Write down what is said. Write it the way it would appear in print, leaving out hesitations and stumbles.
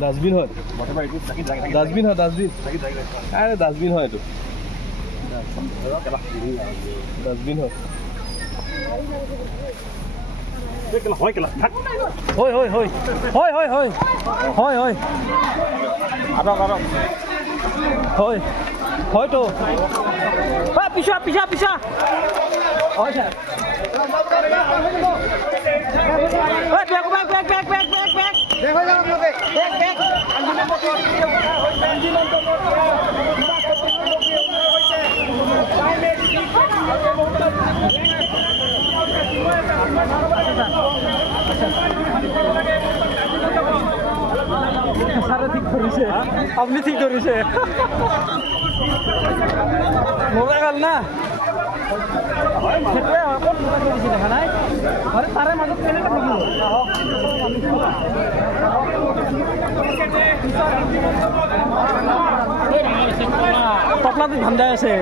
dustbin হয় dustbin হয় dustbin আরে ডাস্টবিন হয় এইটো ডাস্টবিন হয় হয় হয় হয় হয় হয় হয় হয় হয় হয় হয় হয়তো পিছা পিছা পিছা হয় স্যার ঠিক করেছে আপনি ঠিক করেছে মজা গেল না সেইটোৱে ক'ত মজা কৰিছে দেখা নাই ঘৰে তাৰে মাজত কেনেকৈ থাকিব তপলাটো ধান্দাই আছে